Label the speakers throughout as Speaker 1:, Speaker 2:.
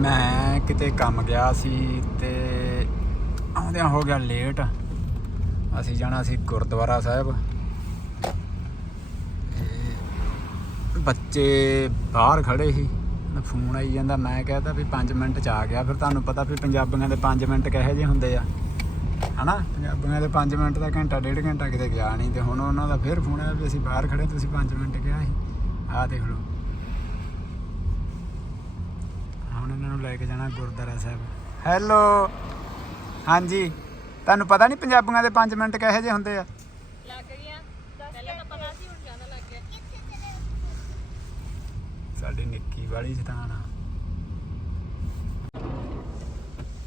Speaker 1: ਮੈਂ ਕਿਤੇ ਕੰਮ ਗਿਆ ਸੀ ਤੇ ਆਉਂਦਿਆਂ ਹੋ ਗਿਆ ਲੇਟ ਅਸੀਂ ਜਾਣਾ ਸੀ ਗੁਰਦੁਆਰਾ ਸਾਹਿਬ। ਤੇ ਬੱਚੇ ਬਾਹਰ ਖੜੇ ਸੀ। ਫੋਨ ਆਈ ਜਾਂਦਾ, ਮੈਂ ਕਹਿੰਦਾ ਵੀ 5 ਮਿੰਟ ਚ ਆ ਗਿਆ। ਫਿਰ ਤੁਹਾਨੂੰ ਪਤਾ ਵੀ ਪੰਜਾਬੀਆਂ ਦੇ 5 ਮਿੰਟ ਕਿਹੋ ਜਿਹੇ ਹੁੰਦੇ ਆ। ਹਨਾ? ਪੰਜਾਬੀਆਂ ਦੇ 5 ਮਿੰਟ ਦਾ ਘੰਟਾ, ਡੇਢ ਘੰਟਾ ਕਿਤੇ ਗਿਆ ਨਹੀਂ ਤੇ ਹੁਣ ਉਹਨਾਂ ਦਾ ਫਿਰ ਫੋਨ ਆਇਆ ਵੀ ਅਸੀਂ ਬਾਹਰ ਖੜੇ, ਤੁਸੀਂ 5 ਮਿੰਟ ਕਿਹਾ ਸੀ। ਆਹ ਦੇਖ ਲਓ ਹੁਣ ਇਹਨਾਂ ਨੂੰ ਲੈ ਕੇ ਜਾਣਾ ਗੁਰਦੁਆਰਾ ਸਾਹਿਬ। ਹੈਲੋ ਹਾਂਜੀ। ਤੁਹਾਨੂੰ ਪਤਾ ਨਹੀਂ ਪੰਜਾਬੀਆਂ ਦੇ 5 ਮਿੰਟ ਕਿਹੋ ਜਿਹੇ ਹੁੰਦੇ ਆ?
Speaker 2: ਲੱਗ ਗਿਆ ਪਹਿਲਾਂ ਤਾਂ ਪਤਾ ਸੀ ਹੁਣ ਜ਼ਿਆਦਾ ਲੱਗ ਗਿਆ।
Speaker 1: ਸਾਡੀ ਨਿੱਕੀ ਵਾਲੀ ਸ਼ਤਾਨ ਆ।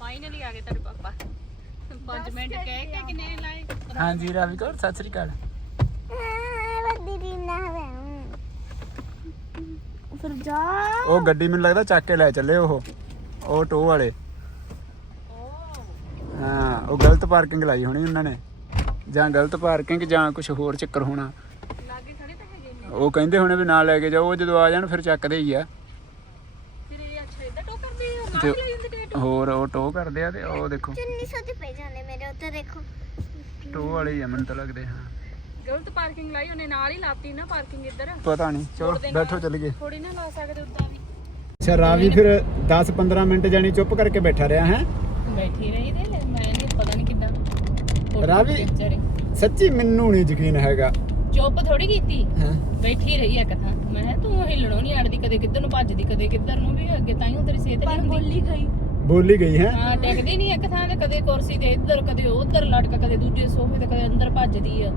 Speaker 2: ਫਾਈਨਲੀ ਆ ਗਏ ਤੁਹਾਡੇ ਪਾਪਾ। 5 ਮਿੰਟ ਕਹਿ ਕੇ ਕਿੰਨੇ ਲਾਏ?
Speaker 1: ਹਾਂਜੀ ਰਾਵੀ ਕੌਰ ਸਤਿ ਸ੍ਰੀ ਅਕਾਲ।
Speaker 3: ਫਿਰ ਜਾ।
Speaker 1: ਉਹ ਗੱਡੀ ਮੈਨੂੰ ਲੱਗਦਾ ਚੱਕ ਕੇ ਲੈ ਚੱਲੇ ਉਹ। ਉਹ ਟੋ ਵਾਲੇ। ਹਾਂ ਉਹ ਗਲਤ ਪਾਰਕਿੰਗ ਲਾਈ ਹੋਣੀ ਉਹਨਾਂ ਨੇ। ਜਾਂ ਗਲਤ ਪਾਰਕਿੰਗ ਜਾਂ ਕੁਝ ਹੋਰ ਚੱਕਰ ਹੋਣਾ।
Speaker 2: ਲਾਗੇ ਖੜੇ ਤਾਂ ਹੈਗੇ ਨੇ।
Speaker 1: ਉਹ ਕਹਿੰਦੇ ਹੋਣੇ ਵੀ ਨਾਲ ਲੈ ਕੇ ਜਾਓ ਉਹ ਜਦੋਂ ਆ ਜਾਣ ਫਿਰ ਚੱਕਦੇ ਹੀ ਆ।
Speaker 2: ਫਿਰ ਇਹ ਅੱਛਾ ਇਦਾਂ ਟੋ ਕਰਦੇ ਆ ਜਾਂਦੇ
Speaker 1: ਹੋਰ ਉਹ ਟੋ ਕਰਦੇ ਆ ਤੇ ਉਹ ਦੇਖੋ।
Speaker 3: ਚੁੰਨੀ ਸੋਤੇ ਪੈ ਜਾਂਦੇ ਮੇਰੇ ਉੱਤੇ ਦੇਖੋ।
Speaker 1: ਟੋ ਵਾਲੇ ਹੀ ਆ ਮੈਨੂੰ ਤਾਂ ਲੱਗਦੇ ਹਾਂ।
Speaker 2: ਗਲਤ ਪਾਰਕਿੰਗ ਲਾਈ ਉਹਨੇ ਨਾਲ ਹੀ ਲਾਤੀ ਨਾ ਪਾਰਕਿੰਗ ਇੱਧਰ।
Speaker 1: ਪਤਾ ਨਹੀਂ ਚਲੋ ਬੈਠੋ ਚੱਲੀਏ।
Speaker 2: ਥੋੜੀ ਨਾ ਲਾ ਸਕਦੇ ਉਦਾਂ ਵੀ।
Speaker 1: ਅੱਛਾ ਰਾਵੀ ਫਿਰ 10 15 ਮਿੰਟ ਜਾਨੀ ਚੁੱਪ ਕਰਕੇ ਬੈਠਾ ਰਿਹਾ ਹੈ?
Speaker 2: ਬੈਠੀ ਰਹੀ ਤੇ ਮੈਂ ਨਹੀਂ ਪਤਾ ਨਹੀਂ ਕਿੱਦਾਂ।
Speaker 1: ਰਾਵੀ।
Speaker 2: ਵਿਚਾਰੇ
Speaker 1: ਸੱਚੀ ਮੈਨੂੰ ਨਹੀਂ ਯਕੀਨ ਹੈਗਾ।
Speaker 2: ਚੁੱਪ ਥੋੜੀ ਕੀਤੀ?
Speaker 1: ਹਾਂ?
Speaker 2: ਬੈਠੀ ਰਹੀ ਥਾਂ ਮੈਂ ਕਿਹਾ ਤੂੰ ਹਿੱਲਣੋਂ ਨਹੀਂ ਅੜਦੀ ਕਦੇ ਕਿੱਧਰ ਨੂੰ ਭੱਜਦੀ ਕਦੇ ਕਿੱਧਰ ਨੂੰ ਵੀ ਅੱਗੇ ਤਾਂ ਹੀ ਤੇਰੀ ਸਿਹਤ ਨਹੀਂ ਹੁੰਦੀ। ਬੋਲੀ ਗਈ।
Speaker 1: ਬੋਲੀ ਗਈ ਹੈ?
Speaker 2: ਹਾਂ ਟਿਕਦੀ ਨਹੀਂ ਇੱਕ ਥਾਂ ਤੇ ਕਦੇ ਕੁਰਸੀ ਤੇ ਇੱਧਰ ਕਦੇ ਉਧਰ ਲਟਕ ਕਦੇ ਦੂਜੇ ਸੋਫੇ ਤੇ ਕਦੇ ਅੰਦਰ ਭੱਜਦੀ ਆ।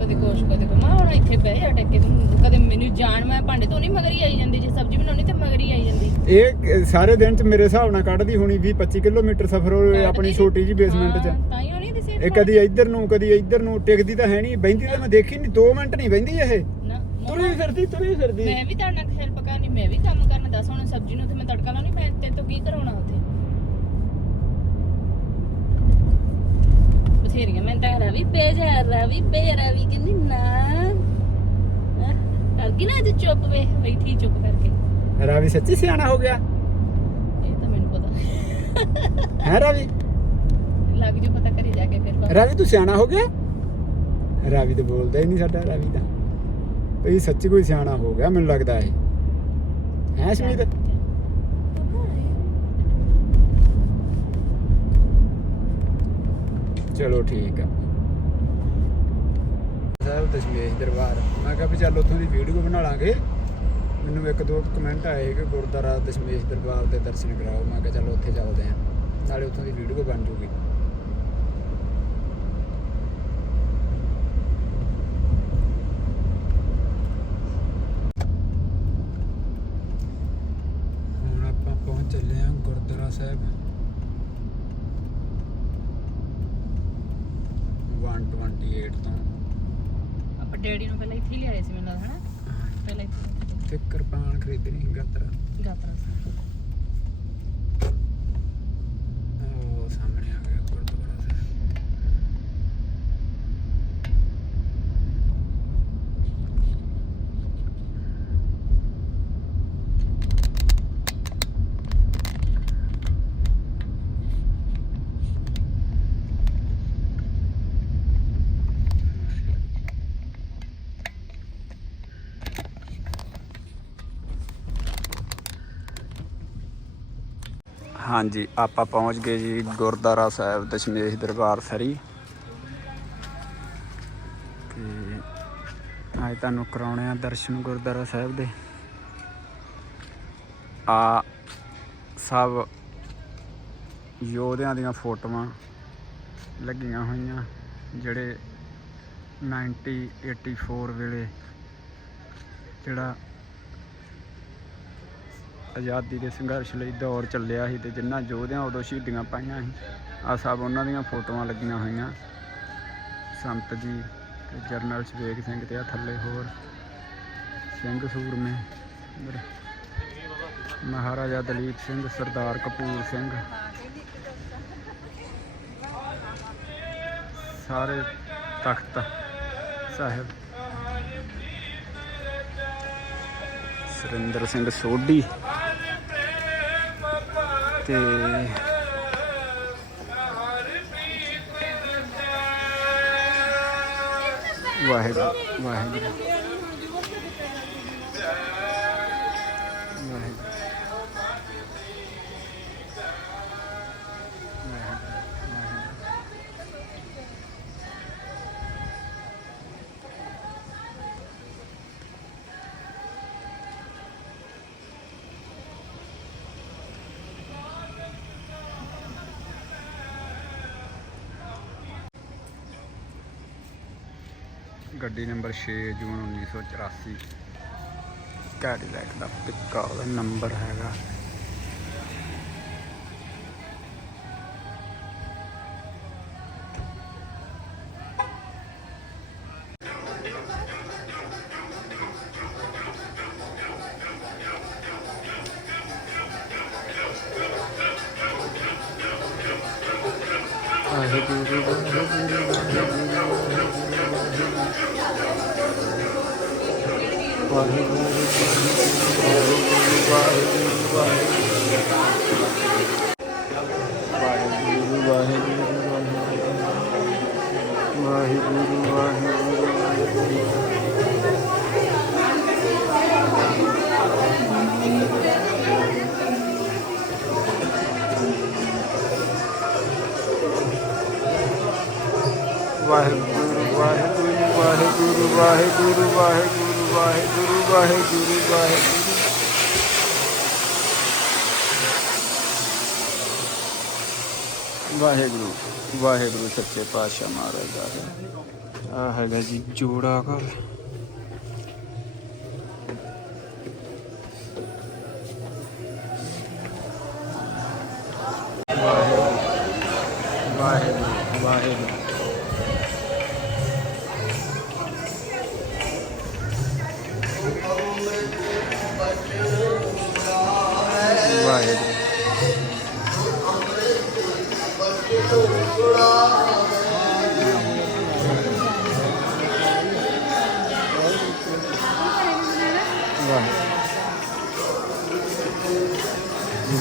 Speaker 2: ਕਦੇ ਕੁਛ ਕਦੇ ਕੁਛ। ਮੈਂ ਹੁਣ ਇੱਥੇ ਬਹਿ ਜਾ ਟੱਕੇ ਤੂੰ ਕਦੇ ਮੈਨੂੰ ਜਾਣ ਮੈਂ ਭਾਂਡੇ ਤੋਂ ਨਹੀਂ ਮਗਰੀ ਆਈ ਜਾਂਦੀ ਜੇ ਸਬਜ਼ੀ ਬਣਾਉਣੀ ਤੇ ਮਗਰੀ ਆਈ ਜਾਂਦੀ।
Speaker 1: ਇਹ ਸਾਰੇ ਦਿਨ ਚ ਮੇਰੇ ਹਿਸਾਬ ਨਾਲ ਕੱਢਦੀ ਹੋਣੀ 20 25 ਕਿਲੋਮੀਟਰ ਸਫ਼ਰ ਹੋਵੇ ਆਪਣੀ ਛੋਟੀ ਜੀ ਬੇਸਮੈਂਟ ਚ।
Speaker 2: ਤਾਂ ਹੀ ਹੋਣੀ
Speaker 1: ਇਹ ਕਦੀ ਇੱਧਰ ਨੂੰ ਕਦੀ ਇੱਧਰ ਨੂੰ ਟਿਕਦੀ ਤਾਂ ਹੈ ਨਹੀਂ ਬੈਂਦੀ ਤਾਂ ਮੈਂ ਦੇਖੀ ਨਹੀਂ 2 ਮਿੰਟ ਨਹੀਂ ਬੈਂਦੀ ਇਹ।
Speaker 2: ਨਾ
Speaker 1: ਤੁਰੀ ਫਿਰਦੀ ਤੁਰੀ ਫਿਰਦੀ।
Speaker 2: ਮੈਂ ਵੀ ਤੁਹਾਡੇ ਨਾਲ ਹੈਲਪ ਕਰਨੀ ਮੈਂ ਵੀ ਕੰਮ ਕਰਨਾ ਦੱਸ ਹੁਣ ਸਬਜ਼ੀ ਨੂੰ ਤੇ ਮੈਂ ਤੜਕਾ ਲਾਉਣੀ ਮੈਂ ਤੇ ਤੋਂ ਕੀ ਕਰਾਉਣਾ ਉੱਥੇ ਬਥੇਰੀਆਂ ਮੈਂ ਤਾਂ ਰਵੀ ਪੇ ਜਾ ਰਵੀ ਪੇ ਰਵੀ ਕਹਿੰਦੀ ਨਾ। ਹੈਂ? ਕਰ ਗਈ ਨਾ ਅੱਜ ਚੁੱਪ ਵੇ ਬੈਠੀ ਚੁੱਪ ਕਰਕੇ।
Speaker 1: ਰਾਵੀ ਸੱਚੀ ਸਿਆਣਾ ਹੋ ਗਿਆ?
Speaker 2: ਇਹ ਤਾਂ ਮੈਨੂੰ ਪਤਾ।
Speaker 1: ਹੈ ਰਾਵੀ?
Speaker 2: ਲੱਗ ਜੂ ਪਤਾ ਕਰੀ ਜਾ ਕੇ ਫਿਰ।
Speaker 1: ਰਾਵੀ ਤੂੰ ਸਿਆਣਾ ਹੋ ਗਿਆ? ਰਾਵੀ ਤਾਂ ਬੋਲਦਾ ਹੀ ਨਹੀਂ ਸਾਡਾ ਰਾਵੀ ਤਾਂ। ਇਹ ਸੱਚੀ ਕੋਈ ਸਿਆਣਾ ਹੋ ਗਿਆ ਮੈਨੂੰ ਲੱਗਦਾ ਹੈ ਹੈ ਸ਼ਮੀਤ? ਚਲੋ ਠੀਕ ਆ। ਸਾਹਿਬ ਦਸ਼ਮੇਸ਼ ਦਰਬਾਰ। ਮੈਂ ਕਿਹਾ ਵੀ ਚੱਲ ਉੱਥੋਂ ਦੀ ਵੀਡੀਓ ਬਣਾ ਲਾਂਗੇ। ਮੈਨੂੰ ਇੱਕ ਦੋ ਕਮੈਂਟ ਆਏ ਕਿ ਗੁਰਦੁਆਰਾ ਦਸ਼ਮੇਸ਼ ਦਰਬਾਰ ਦੇ ਦਰਸ਼ਨ ਕਰਾਓ। ਮੈਂ ਕਿਹਾ ਚੱਲ ਉੱਥੇ ਚੱਲਦੇ ਆਂ। ਨਾਲੇ ਉੱਥੋਂ ਦੀ ਵੀਡੀਓ ਬਣ ਜੂਗੀ। ਹੁਣ ਆਪਾਂ ਪਹੁੰਚ ਚੱਲੇ ਆਂ ਗੁਰਦੁਆਰਾ ਸਾਹਿਬ। 128 ਤੋਂ।
Speaker 2: ਆਪਾਂ ਡੈਡੀ ਨੂੰ ਪਹਿਲਾਂ ਇੱਥੇ ਹੀ ਲਿਆਏ ਸੀ ਮੈਨੂੰ ਲੱਗਦਾ ਹਨਾ ਪਹਿਲਾਂ ਇੱਥੇ।
Speaker 1: ਤੇ ਕਿਰਪਾਨ ਖਰੀਦਣੀ ਗਾਤਰਾ।
Speaker 2: ਗਾਤਰਾ ਸੀ
Speaker 1: ਉਹ ਸਾਹਮਣੇ ਆ ਗਿਆ ਗੁਰਦੁਆਰਾ ਸਾਹਿਬ ਹਾਂਜੀ, ਆਪਾਂ ਪਹੁੰਚ ਗਏ ਜੀ ਗੁਰਦੁਆਰਾ ਸਾਹਿਬ ਦਸ਼ਮੇਸ਼ ਦਰਬਾਰ ਸਰੀ ਤੇ ਅੱਜ ਤੁਹਾਨੂੰ ਕਰਾਉਣੇ ਆ ਦਰਸ਼ਨ ਗੁਰਦੁਆਰਾ ਸਾਹਿਬ ਦੇ। ਆ ਸਭ ਯੋਧਿਆਂ ਦੀਆਂ ਫੋਟੋਆਂ ਲੱਗੀਆਂ ਹੋਈਆਂ, ਜਿਹੜੇ 1984 ਵੇਲੇ ਜਿਹੜਾ ਆਜ਼ਾਦੀ ਦੇ ਸੰਘਰਸ਼ ਲਈ ਦੌਰ ਚੱਲਿਆ ਸੀ ਤੇ ਜਿਨ੍ਹਾਂ ਯੋਧਿਆਂ ਉਦੋਂ ਸ਼ਹੀਦੀਆਂ ਪਾਈਆਂ ਸੀ ਆ ਸਭ ਉਹਨਾਂ ਦੀਆਂ ਫੋਟੋਆਂ ਲੱਗੀਆਂ ਹੋਈਆਂ। ਸੰਤ ਜੀ ਤੇ ਜਰਨਲ ਸ਼ਵੇਕ ਸਿੰਘ ਤੇ ਆ ਥੱਲੇ ਹੋਰ ਸਿੰਘ ਸੂਰਮੇ ਮਹਾਰਾਜਾ ਦਲੀਪ ਸਿੰਘ, ਸਰਦਾਰ ਕਪੂਰ ਸਿੰਘ। ਸਾਰੇ ਤਖਤ ਸਾਹਿਬ। ਸੁਰਿੰਦਰ ਸਿੰਘ ਸੋਢੀ। ਤੇ ਵਾਹਿਗੁਰੂ ਵਾਹਿਗੁਰੂ। ਗੱਡੀ ਨੰਬਰ 6 ਜੂਨ 1984 ਕੈਡੀਲੈਕ ਦਾ ਪਿਕਅਪ ਨੰਬਰ ਹੈਗਾ Hare Guru, Hare Guru, Hare Guru, Hare Guru. Waheguru Waheguru Waheguru Waheguru Waheguru Waheguru Waheguru Waheguru. Waheguru Waheguru ਸੱਚੇ ਪਾਤਸ਼ਾਹ ਮਹਾਰਾਜ ਦਾ। ਆ ਹੈਗਾ ਜੀ ਜੋੜਾ ਘਰ।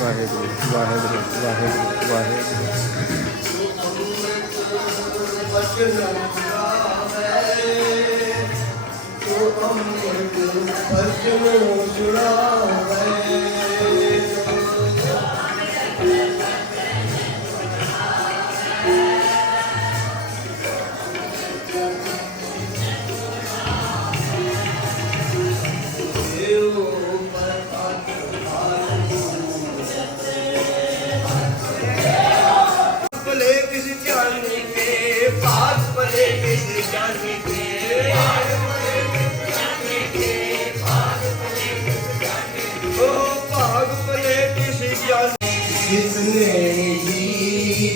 Speaker 1: ਵਾਹਿਗੁਰੂ ਵਾਹਿਗੁਰੂ ਵਾਹਿਗੁਰੂ ਵਾਹਿਗੁਰੂ।
Speaker 4: ਜੋ ਅੰਮ੍ਰਿਤ ਭਜਨ ਜੁੜਾ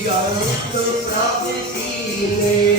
Speaker 4: जगत
Speaker 1: प्राप्ति ले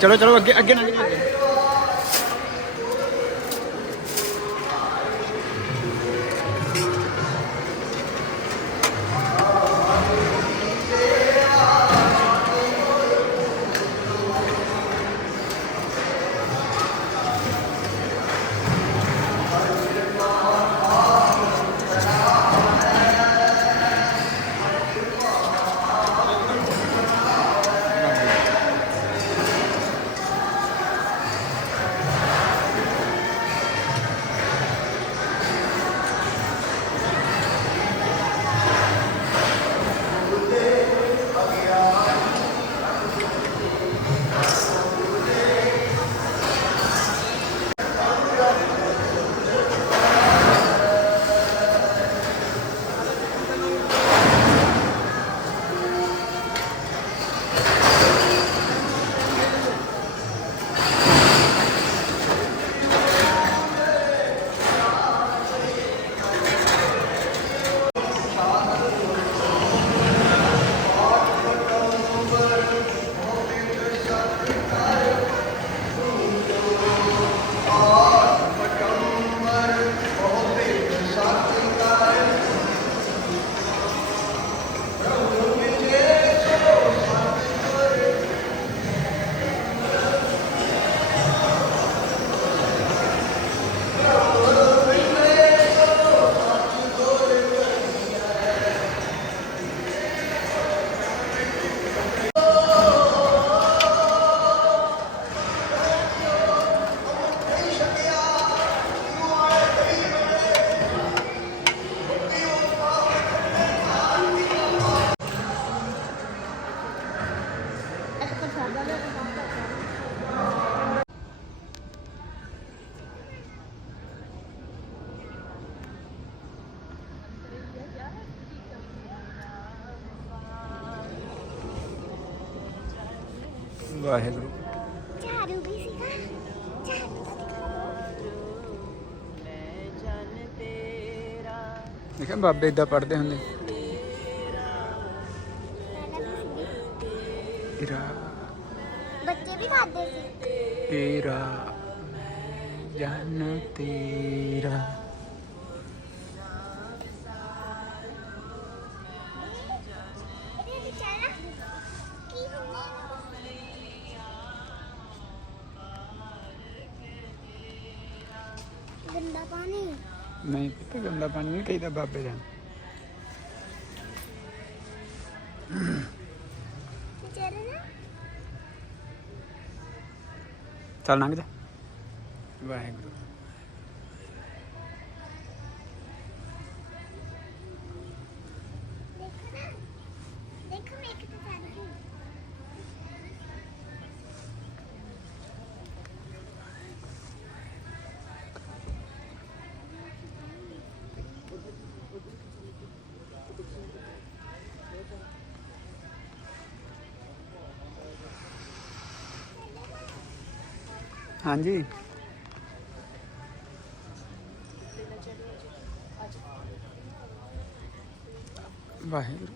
Speaker 1: ਚਲੋ ਚਲੋ ਅੱਗੇ ਅੱਗੇ ਲੰਘ ਵਾਹਿਗੁਰੂ।
Speaker 3: ਝਾੜੂ ਵੀ ਸੀਗਾ। ਝਾੜੂ
Speaker 1: ਬਾਬੇ ਇਦਾਂ ਪੜਦੇ ਹੁੰਦੇ। ਤੇਰਾ।
Speaker 3: ਬੱਚੇ ਵੀ ਖਾਂਦੇ ਸੀ।
Speaker 1: ਤੇਰਾ। ਮੈਂ ਜਨ ਤੇਰਾ।
Speaker 3: ਗੰਦਾ ਪਾਣੀ?
Speaker 1: ਨਹੀਂ ਪਤਾ ਗੰਦਾ ਪਾਣੀ ਨਹੀਂ ਕਹੀਦਾ ਬਾਬੇ ਦਾ
Speaker 3: ਵਿਚਾਰੇ ਨਾ?
Speaker 1: ਚੱਲ ਲੰਘ ਜਾ। ਵਾਹਿਗੁਰੂ। ਹਾਂਜੀ। ਵਾਹਿਗੁਰੂ।